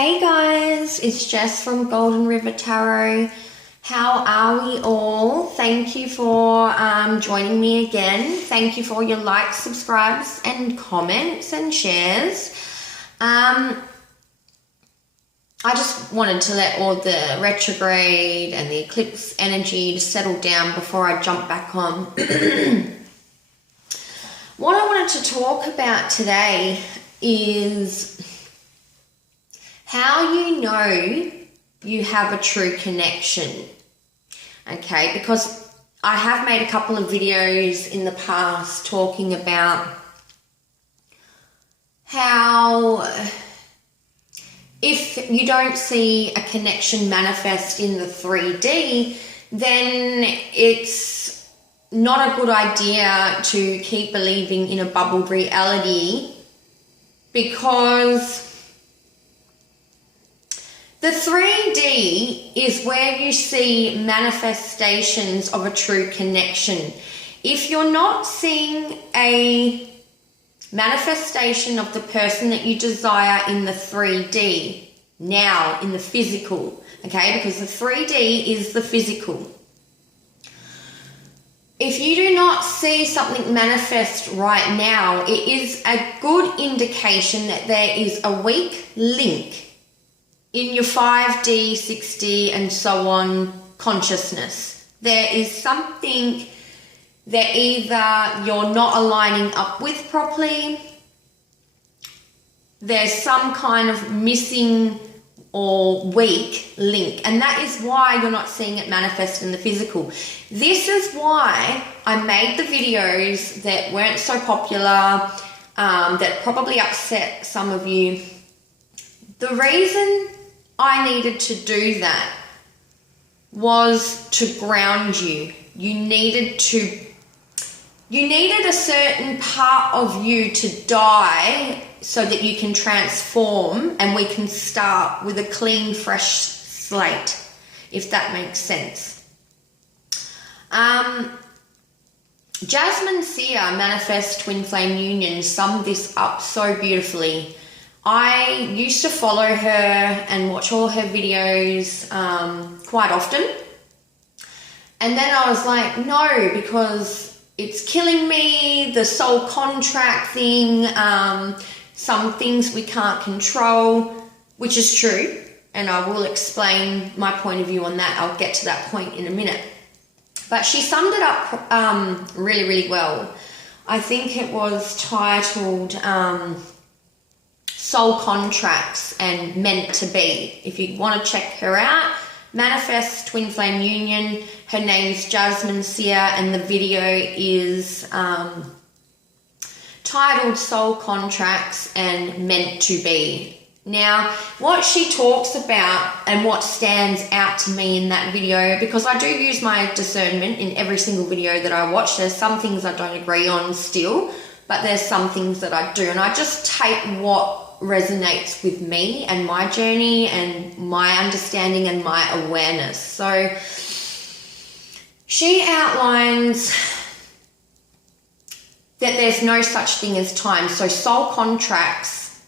Hey guys, it's Jess from Golden River Tarot. How are we all? Thank you for joining me again. Thank you for all your likes, subscribes, and comments and shares. I just wanted to let all the retrograde and the eclipse energy settle down before I jump back on. What I wanted to talk about today is how you know you have a true connection. Okay, because I have made a couple of videos in the past talking about how if you don't see a connection manifest in the 3D, then it's not a good idea to keep believing in a bubbled reality, because the 3D is where you see manifestations of a true connection. If you're not seeing a manifestation of the person that you desire in the 3D, now in the physical, okay, because the 3D is the physical. If you do not see something manifest right now, it is a good indication that there is a weak link in your 5D, 6D, and so on consciousness. There is something that either you're not aligning up with properly, there's some kind of missing or weak link, and that is why you're not seeing it manifest in the physical. This is why I made the videos that weren't so popular, that probably upset some of you. The reason I needed to do that was to ground you. You needed a certain part of you to die so that you can transform and we can start with a clean, fresh slate, if that makes sense. Jasmine Sear, Manifest Twin Flame Union, summed this up so beautifully. I used to follow her and watch all her videos quite often. And then I was like, no, because it's killing me, the soul contract thing, some things we can't control, which is true. And I will explain my point of view on that. I'll get to that point in a minute. But she summed it up really, really well. I think it was titled Soul Contracts and Meant to Be. If you want to check her out, Manifest Twin Flame Union. Her name's Jasmine Sear and the video is titled Soul Contracts and Meant to Be. Now, what she talks about and what stands out to me in that video, because I do use my discernment in every single video that I watch. There's some things I don't agree on still, but there's some things that I do, and I just take what resonates with me and my journey and my understanding and my awareness. So she outlines that there's no such thing as time. So soul contracts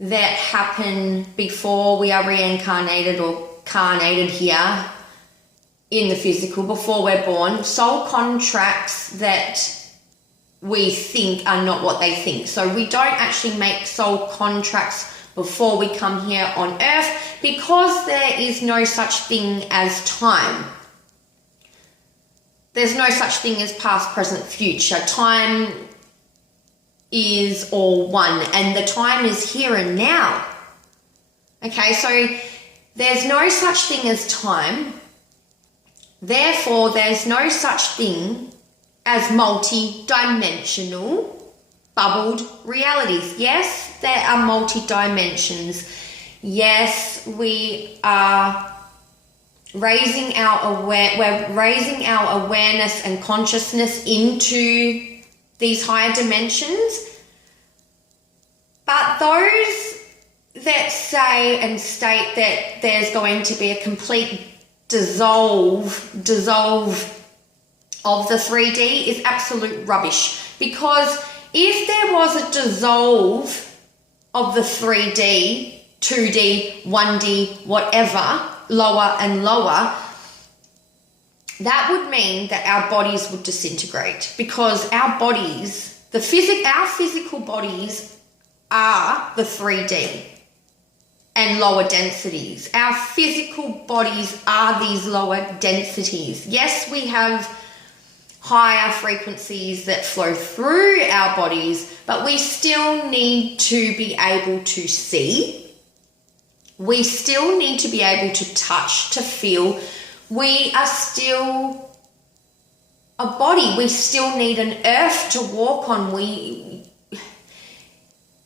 that happen before we are reincarnated or carnated here in the physical, before we're born, soul contracts that we think are not what they think. So we don't actually make soul contracts before we come here on earth, because there is no such thing as time. There's no such thing as past, present, future. Time is all one, and the time is here and now. Okay, so there's no such thing as time. Therefore, there's no such thing as multi-dimensional bubbled realities. Yes, there are multi-dimensions. Yes, we are raising our awareness and consciousness into these higher dimensions. But those that say and state that there's going to be a complete dissolve of the 3D is absolute rubbish, because if there was a dissolve of the 3D, 2D, 1D, whatever, lower and lower, that would mean that our bodies would disintegrate, because our bodies, our physical bodies are the 3D and lower densities. Our physical bodies are these lower densities. Yes, we have higher frequencies that flow through our bodies, but we still need to be able to see. We still need to be able to touch, to feel. We are still a body. We still need an earth to walk on.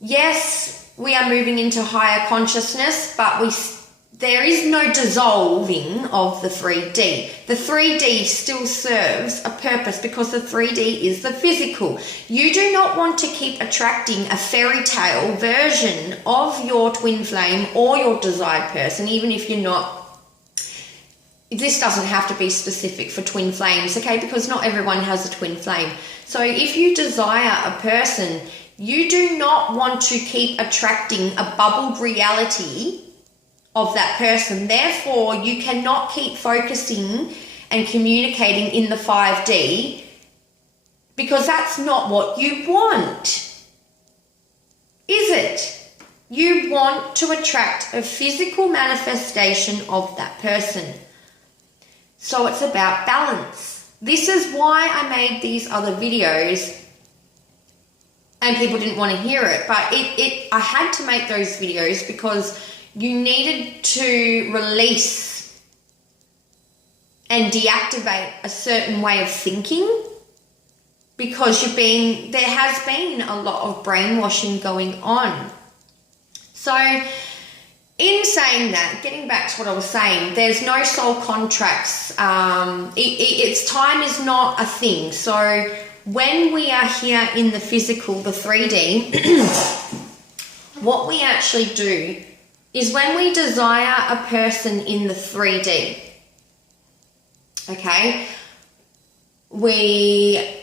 Yes, we are moving into higher consciousness, but there is no dissolving of the 3D. The 3D still serves a purpose, because the 3D is the physical. You do not want to keep attracting a fairy tale version of your twin flame or your desired person, even if you're not. This doesn't have to be specific for twin flames, okay? Because not everyone has a twin flame. So if you desire a person, you do not want to keep attracting a bubbled reality of that person. Therefore, you cannot keep focusing and communicating in the 5D, because that's not what you want, is it? You want to attract a physical manifestation of that person. So it's about balance. This is why I made these other videos, and people didn't want to hear it, but I had to make those videos because you needed to release and deactivate a certain way of thinking, because there has been a lot of brainwashing going on. So in saying that, getting back to what I was saying, there's no soul contracts. It's time is not a thing. So when we are here in the physical, the 3D, what we actually do is, when we desire a person in the 3D, okay, we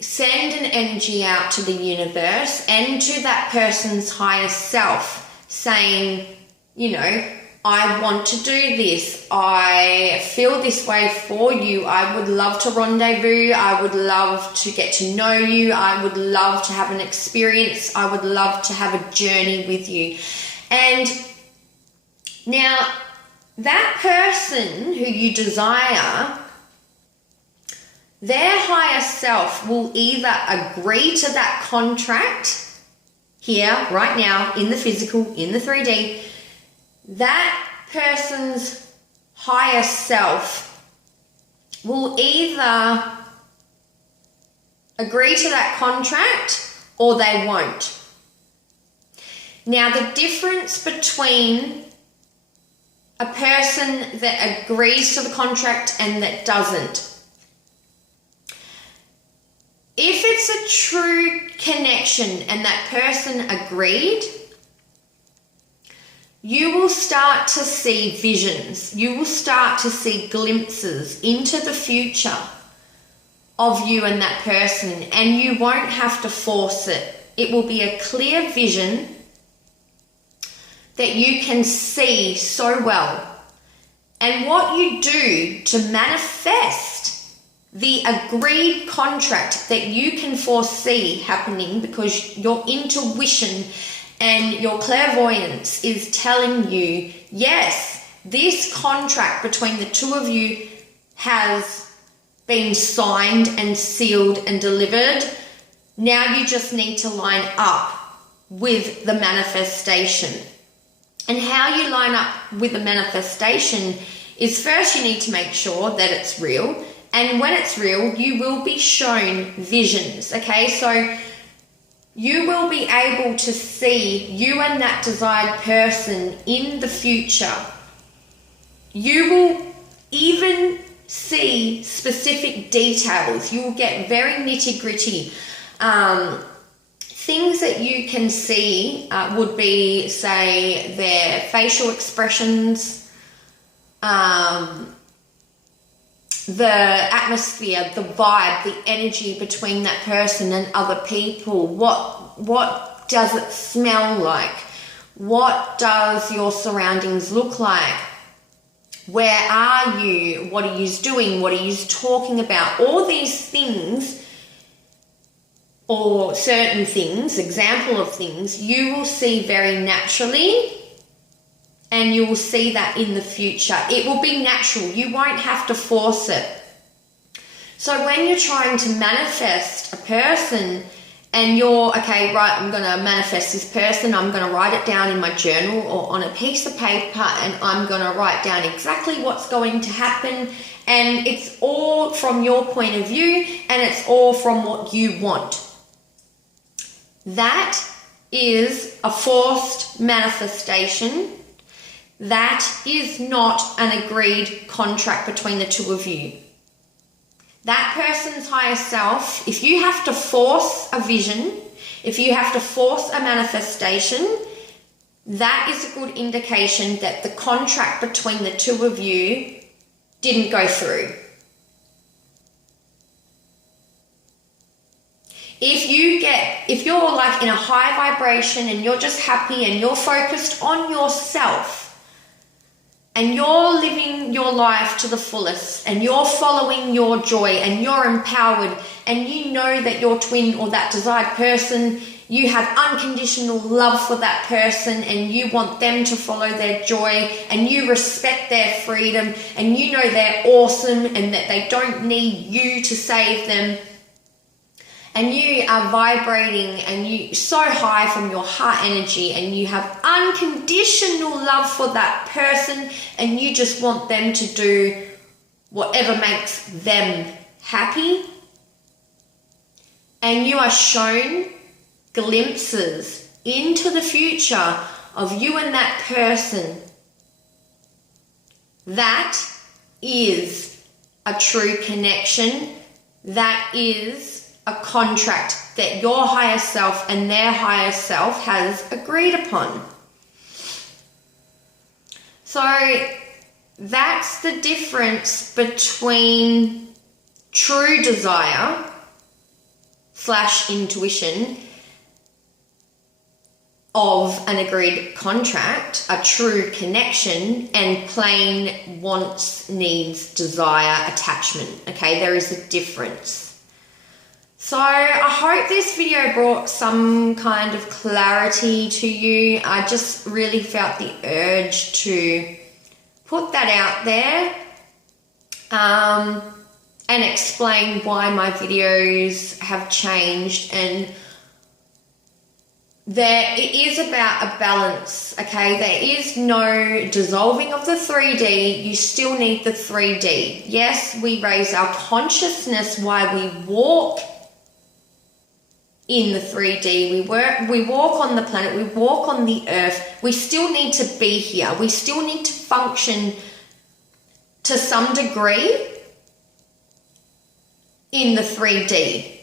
send an energy out to the universe and to that person's higher self, saying, you know, I want to do this. I feel this way for you. I would love to rendezvous. I would love to get to know you. I would love to have an experience. I would love to have a journey with you. And now that person who you desire, their higher self will either agree to that contract here, right now, in the physical, in the 3D, that person's higher self will either agree to that contract or they won't. Now, the difference between a person that agrees to the contract and that doesn't, if it's a true connection and that person agreed, you will start to see visions. You will start to see glimpses into the future of you and that person, and you won't have to force it. It will be a clear vision that you can see so well. And what you do to manifest the agreed contract that you can foresee happening, because your intuition and your clairvoyance is telling you, yes, this contract between the two of you has been signed and sealed and delivered. Now you just need to line up with the manifestation. And how you line up with the manifestation is, first you need to make sure that it's real. And when it's real, you will be shown visions, okay? So you will be able to see you and that desired person in the future. You will even see specific details. You will get very nitty-gritty. Things that you can see would be, say, their facial expressions, the atmosphere, the vibe, the energy between that person and other people. What does it smell like? What does your surroundings look like? Where are you? What are you doing? What are you talking about? All these things, or certain things, example of things, you will see very naturally, and you will see that in the future. It will be natural. You won't have to force it. So when you're trying to manifest a person and you're, okay, right, I'm going to manifest this person, I'm going to write it down in my journal or on a piece of paper, and I'm going to write down exactly what's going to happen, and it's all from your point of view, and it's all from what you want. That is a forced manifestation. That is not an agreed contract between the two of you. That person's higher self, if you have to force a vision, if you have to force a manifestation, that is a good indication that the contract between the two of you didn't go through. If you're like in a high vibration and you're just happy and you're focused on yourself and you're living your life to the fullest and you're following your joy and you're empowered and you know that your twin or that desired person, you have unconditional love for that person and you want them to follow their joy and you respect their freedom and you know they're awesome and that they don't need you to save them, and you are vibrating and you so high from your heart energy and you have unconditional love for that person and you just want them to do whatever makes them happy, and you are shown glimpses into the future of you and that person, that is a true connection. That is a contract that your higher self and their higher self has agreed upon. So that's the difference between true desire / intuition of an agreed contract, a true connection, and plain wants, needs, desire, attachment. Okay, there is a difference. So I hope this video brought some kind of clarity to you. I just really felt the urge to put that out there and explain why my videos have changed. And it is about a balance, okay? There is no dissolving of the 3D. You still need the 3D. Yes, we raise our consciousness while we walk in the 3D. We walk on the planet, we walk on the earth. We still need to be here. We still need to function to some degree in the 3D.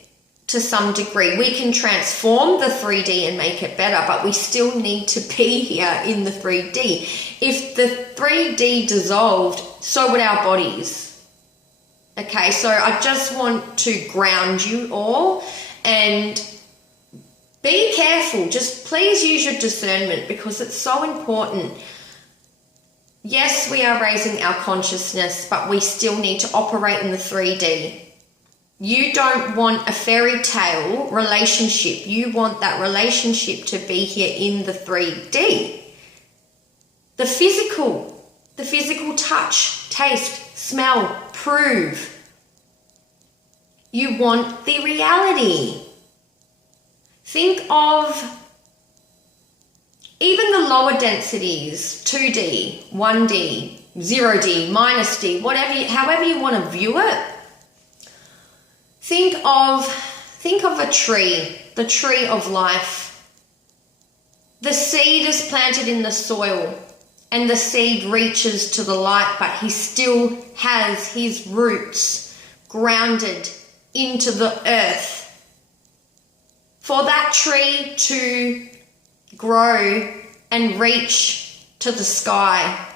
To some degree. We can transform the 3D and make it better, but we still need to be here in the 3D. If the 3D dissolved, so would our bodies. Okay, so I just want to ground you all and be careful. Just please use your discernment because it's so important. Yes, we are raising our consciousness, but we still need to operate in the 3D. You don't want a fairy tale relationship. You want that relationship to be here in the 3D. The physical touch, taste, smell, prove. You want the reality. Think of even the lower densities, 2D, 1D, 0D, -D, however you want to view it. Think of a tree, the tree of life. The seed is planted in the soil and the seed reaches to the light, but he still has his roots grounded into the earth. For that tree to grow and reach to the sky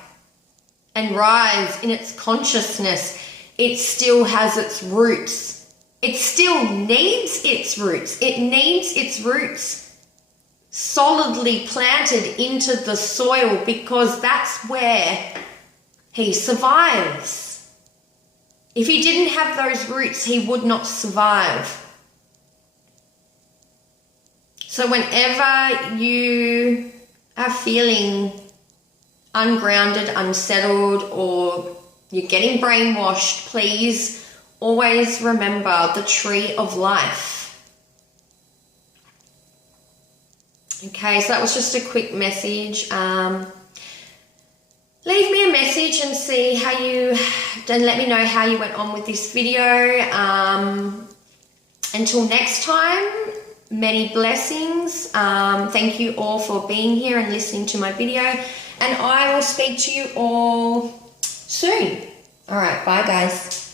and rise in its consciousness, it still has its roots. It still needs its roots. It needs its roots solidly planted into the soil, because that's where he survives. If he didn't have those roots, he would not survive. So whenever you are feeling ungrounded, unsettled, or you're getting brainwashed, please always remember the tree of life. Okay, so that was just a quick message. Leave me a message and see how and let me know how you went on with this video. Until next time, many blessings. Thank you all for being here and listening to my video, and I will speak to you all soon. All right, bye guys.